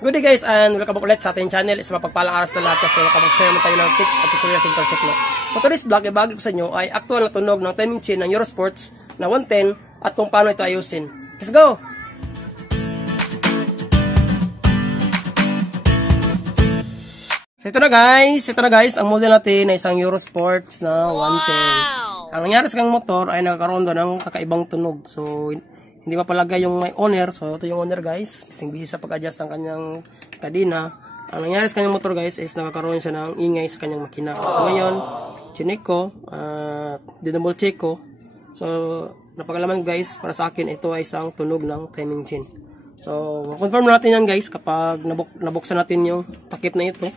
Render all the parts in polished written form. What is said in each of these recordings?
Good day guys, and welcome back ulit sa ating channel. Isa mapagpalang aras na lahat kasi makapag-share mo tayo ng tips at tutorials sa motorsiklo. For today's vlog, ibagi ko sa inyo ay actual na tunog ng timing chain ng Eurosports na 110 at kung paano ito ayusin. Let's go! So ito na guys, ang model natin ay isang Eurosports na 110. Ang nangyari sa kang motor ay nagkakaroon doon ng kakaibang tunog. So hindi pa palagay yung may owner. So ito yung owner guys, bising-busy sa pag-adjust ng kanyang kadena. Ang nangyari sa kanyang motor guys is nagkakaroon siya ng ingay sa kanyang makina. So ngayon, chinek ko, dinouble check ko. So napagalaman guys, para sa akin ito ay isang tunog ng timing chain. So confirm natin yan guys kapag nabuksan natin yung takip na ito.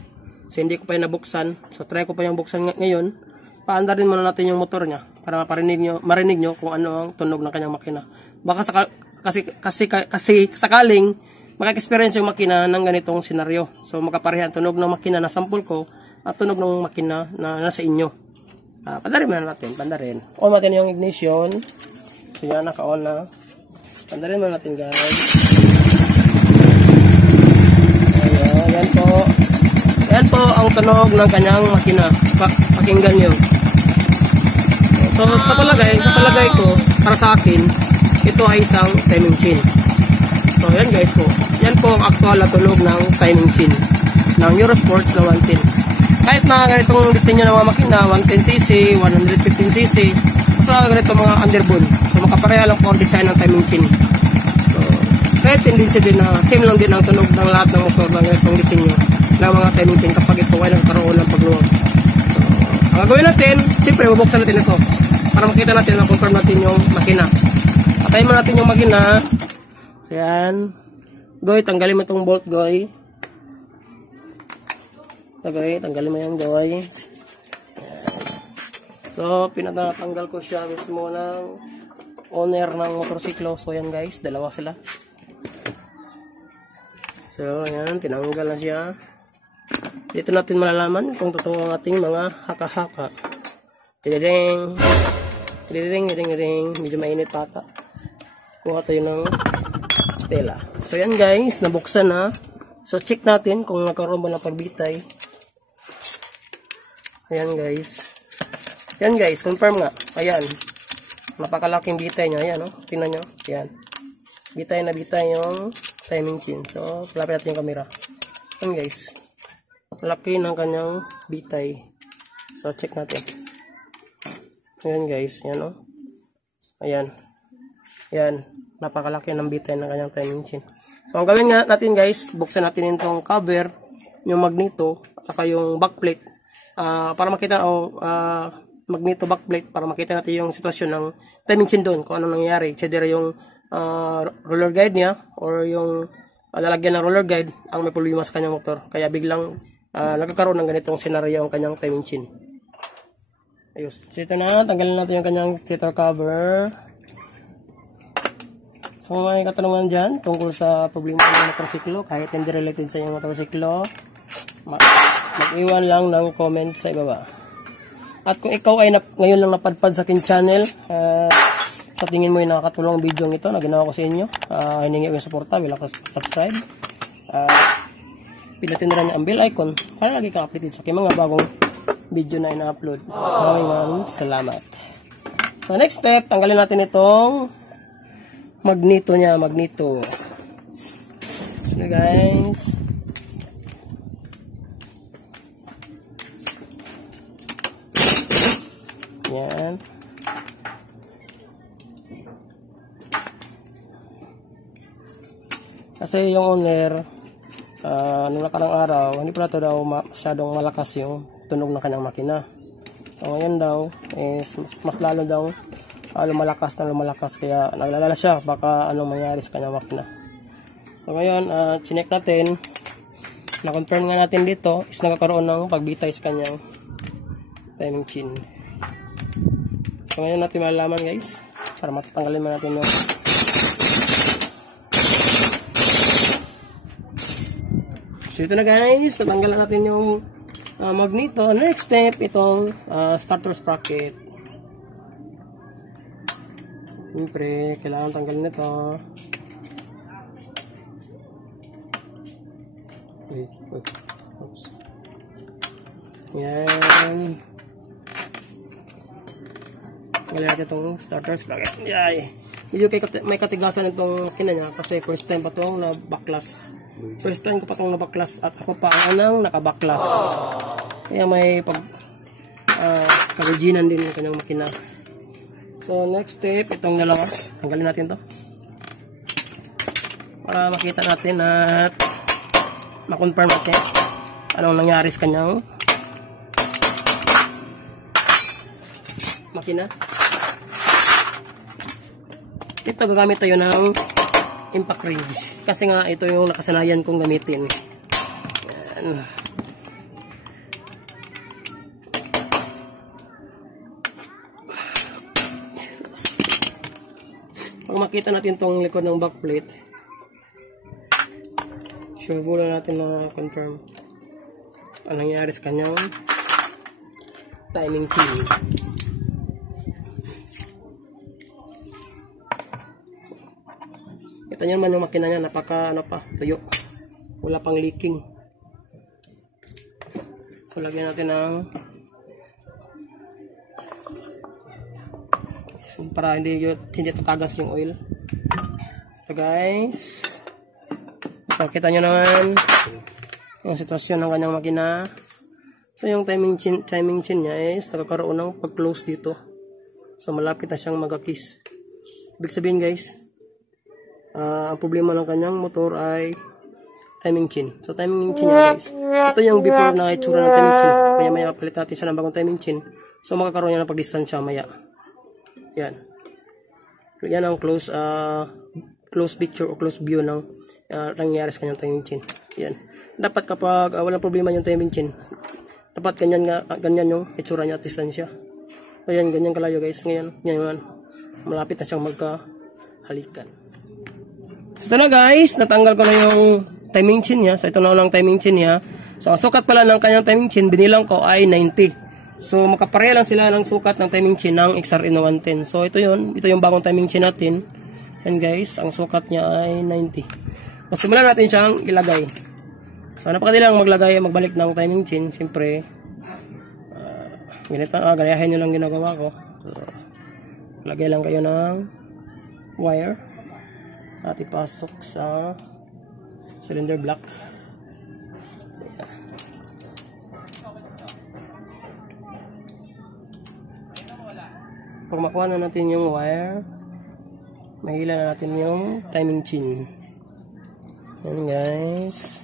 So hindi ko pa yung nabuksan. So try ko pa yung buksan ngayon. Paandar rin muna natin yung motor niya para marinig nyo kung ano ang tunog ng kanyang makina. Baka kasi sakaling maka-experience yung makina ng ganitong senaryo. So magkaparehan tunog ng makina na sample ko at tunog ng makina na nasa inyo. Pandarin muna natin, pandarin. On natin yung ignition. So yan, naka-on na. Pandarin muna natin guys. Ayan, yan po. Yan po ang tunog ng kanyang makina. Pakinggan nyo. So sa palagay ko, para sa akin, ito ay isang timing chain. So yan guys po. Yan po ang actual na tunog ng timing chain ng Eurosports na 110. Kahit na ganitong disenyo ng mga makina, 110cc, 115cc, basta ganito mga underbone. So makapareha lang po ang design ng timing chain. So kahit tendency din na same lang din ang tunog ng lahat ng motor ng ganitong disenyo ng mga timing chain kapag ito ay nagkaroon ng pagluwag. So ang gagawin natin, siyempre bubuksan natin ito para makita natin na confirm natin yung makina. Patayin mo natin yung makina. So yan. Goy, tanggalin mo itong bolt, Goy. Ito, Goy, tanggalin mo yung Goy. So, pinatanggal ko siya mismo ng owner ng motorsiklo. So, yan guys, dalawa sila. So, yan, tinanggal na siya. Dito natin malalaman kung totoo ang ating mga haka-haka. Tididing. Tididing. Medyo mainit pata. Kuha tayo ng tela. So yan guys, nabuksan na. So check natin kung nagkaroon ba ng pagbitay. Ayan guys. Yan guys, confirm nga. Ayan. Napakalaking bitay niya. Ayan, oh. Tingnan nyo. Ayan. Bitay na bitay yung timing chain. So, palapit natin yung camera. Ayan guys. Laki ng kanyang bitay. So, check natin. Ayan guys. Ayan, oh. Ayan. Ayan. Napakalaki ng bitay ng kanyang timing chain. So, ang gawin nga natin guys, buksan natin itong cover, yung magneto, at saka yung backplate. Para makita, magneto backplate, para makita natin yung sitwasyon ng timing chain doon, kung anong nangyari. Either yung roller guide niya, or yung lalagyan ng roller guide, ang may problema sa kanyang motor. Kaya biglang nagkakaroon ng ganitong senaryo ang kanyang timing chain. Ayos. So, ito na, tanggalin natin yung kanyang stator cover. So may katanungan dyan tungkol sa problema ng motorsiklo, kahit hindi related sa iyong motorsiklo, mag-iwan lang ng comment sa ibaba. At kung ikaw ay ngayon lang napadpad sa aking channel, sa tingin mo yung nakakatulong ang video ito na ginawa ko sa inyo, hiningi ko yung suporta, bilang subscribe. Pinutin na rin ang bell icon para lagi kang updated sa aking mga bagong video na ina-upload. Maraming salamat. So next step, tanggalin natin itong magneto niya, magneto. So guys. Yan. Kasi yung owner, nung nakarang araw, hindi pala ito daw masyadong malakas yung tunog ng kanyang makina. So ngayon daw, is mas lalo daw lumalakas, kaya naglalala siya baka anong mangyari sa kanyang makina. So ngayon, chinek natin, na-confirm nga natin dito is nagkakaroon ng pagbitay sa kanyang timing chain. So ngayon natin malalaman guys, para matanggalin mo natin yung so ito na guys, natanggalan natin yung magneto. Next step, itong starter sprocket. Siyempre, kailangan tanggalin ito. Oops. Yan. Tanggalin natin itong starter sprocket. Yay! Medyo may katigasan itong kina niya kasi first time pa itong nabaklas. First time ko pa itong nabaklas at ako pa ang nakabaklas. Kaya may kagujinan din yung kanyang makina. So next step, itong dalawa. Tanggalin natin to para makita natin at makonfirm natin anong nangyari sa kanyang makina. Ito gagamit tayo ng impact wrench kasi nga ito yung nakasanayan kong gamitin. Yan. Pag makita natin tong likod ng backplate, sure lang natin na confirm anong nangyari sa kanyang timing chain. Kita nyo naman yung makina niya, napaka tuyo. Wala pang leaking. So lagyan natin ng para hindi tatagas yung oil. So guys, so kita nyo naman yung sitwasyon ng kanyang makina. So yung timing chain niya is nakakaroon ng pag-close dito. So malapit na siyang mag-kiss. Ibig sabihin guys, ang problema ng kanyang motor ay timing chain. So timing chain niya guys, ito yung before na itsura ng timing chain. Maya palit natin siya ng bagong timing chain. So makakaroon niya ng pag-distansya maya. Yan. Yan ang close picture o close view ng nangyayari sa kanyang timing chain. Yan. Dapat kapag walang problema yung timing chain, dapat ganyan yung itsura niya at distansya. So yan, ganyan kalayo guys. Ngayon, malapit na siyang magkahalikan. Ito na guys, natanggal ko na yung timing chain niya. So ito na ulang timing chain niya. So ang sukat pala ng kanyang timing chain, binilang ko ay 90. So makapareha lang sila ng sukat ng timing chain ng XRN 110. So ito yung bagong timing chain natin. And guys, ang sukat niya ay 90. So simulan natin siyang ilagay. So napakadali lang magbalik ng timing chain. Siyempre, ganayahin nyo lang ginagawa ko. So, lagay lang kayo ng wire at ipasok sa cylinder block. So, pag makuha na natin yung wire, mahila na natin yung timing chain. Yan guys.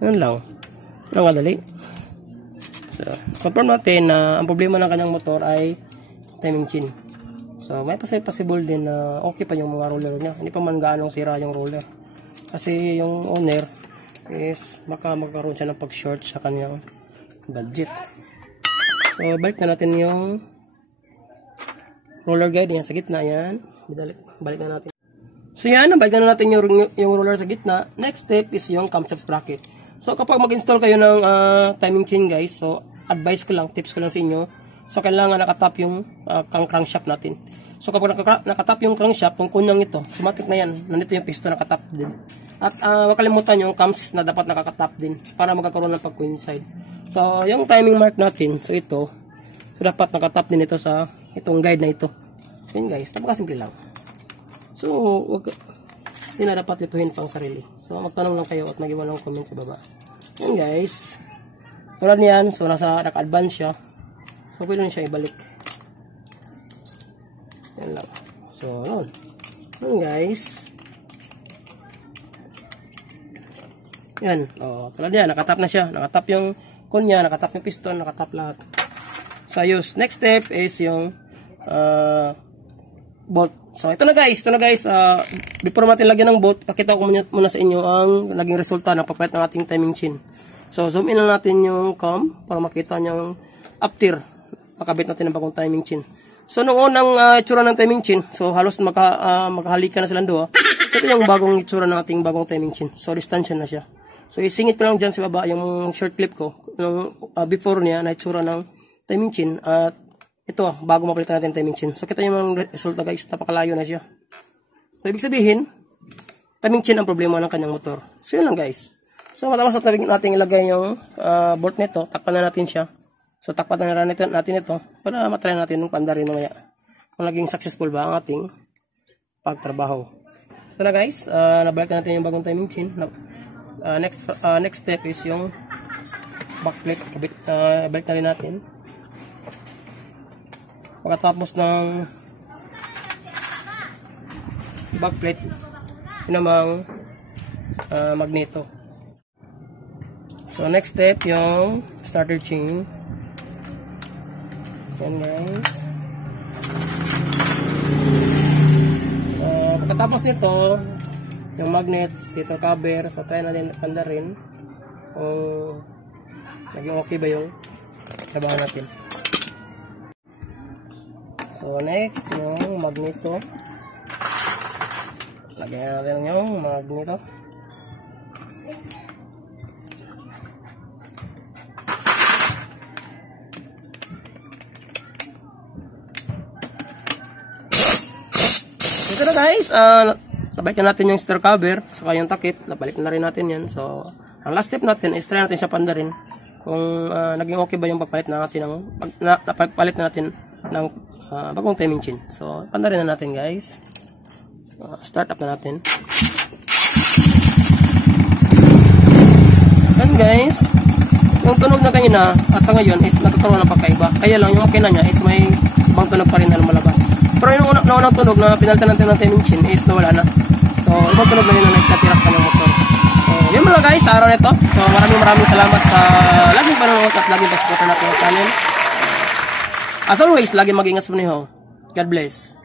Yan lang. Ang kadali. So, confirm natin na ang problema ng kanyang motor ay timing chain. So, may possible din na okay pa yung mga roller niya. Hindi pa man gaanong sira yung roller. Kasi yung owner is magkaroon siya ng pag-short sa kanyang budget. So, balik na natin yung roller guide. Yan, sa gitna yan. Balik na natin. So, yan. Balik na natin yung roller sa gitna. Next step is yung camshaft sprocket. So, kapag mag-install kayo ng timing chain guys, so, advice ko lang, tips ko lang sa inyo. So, kailangan nakatap yung crankshaft natin. So, kapag nakatap yung crankshaft, yung kunyang ito, sumatik na yan. Nandito yung piston nakatap din. At huwag kalimutan yung cams na dapat nakakatap din para magkakaroon ng pag-coincide. So, yung timing mark natin, so ito, so dapat nakatap din ito sa itong guide na ito. So, yun guys, napakasimple lang. So, hindi na dapat lituhin pang sarili. So, magtanong lang kayo at mag-iwan lang comment sa baba. Yan guys. Tulad niyan, so naka-advance siya. So, pwede siya ibalik. Yan lang. So, yun. Yan guys. Yan. O, tulad niyan, nakatap na siya. Nakatap yung konya, nakatap yung piston, nakatap lahat. So, ayos. Next step is yung bolt. So, ito na guys, before natin lagyan ng bolt, pakita ko muna sa inyo ang naging resulta ng pagpalit ng ating timing chain. So, zoom in lang natin yung cam para makita nyo yung after makabit natin ng bagong timing chain. So, nung unang itsura ng timing chain, so halos makahalika na silang dua. So, ito yung bagong itsura ng ating bagong timing chain. So, distansya na siya. So, isingit ko lang dyan sa baba yung short clip ko nung before niya na itsura ng timing chain at ito, bago mapalitan natin timing chain. So, kita nyo yung resulta guys, napakalayo na siya. So, ibig sabihin, timing chain ang problema ng kanyang motor. So yun lang guys. So matapos natin ilagay yung bolt nito, takpan na natin siya. So takpan na natin ito para matry natin yung panda rin mamaya. Kung naging successful ba ang ating pagtrabaho. So na guys, nabalik na natin yung bagong timing chain. Next step is yung backplate. Balik na rin natin. Pagkatapos ng backplate, yun namang magneto. So next step yung starter chain. Yan guys. So pagkatapos nito yung magnet, stator cover. So try natin panda rin kung naging okay ba yung trabaho natin. So next yung magneto. Lagyan natin yung magneto. Ito na guys, nabalik na natin yung stator cover, saka yung takip, nabalik na rin natin yan. So, ang last step natin is try natin siya panda rin kung naging okay ba yung pagpalit natin ng bagong timing chain. So, panda rin na natin guys. Start up na natin. And guys, yung tunog na kanina at sa ngayon is nagkakaroon ng pagkaiba. Kaya lang yung makina niya is may ibang tunog pa rin na lumalabas. Pero yung unang tunog na pinalitan natin ng timing chain is nawala na. So, ibang tunog na yun na nagkatiras ka ng motor. So, yun lang guys sa araw nito. So, maraming salamat sa laging panonood at laging pasuporta natin ang channel. As always, laging mag-ingat sa mga. God bless.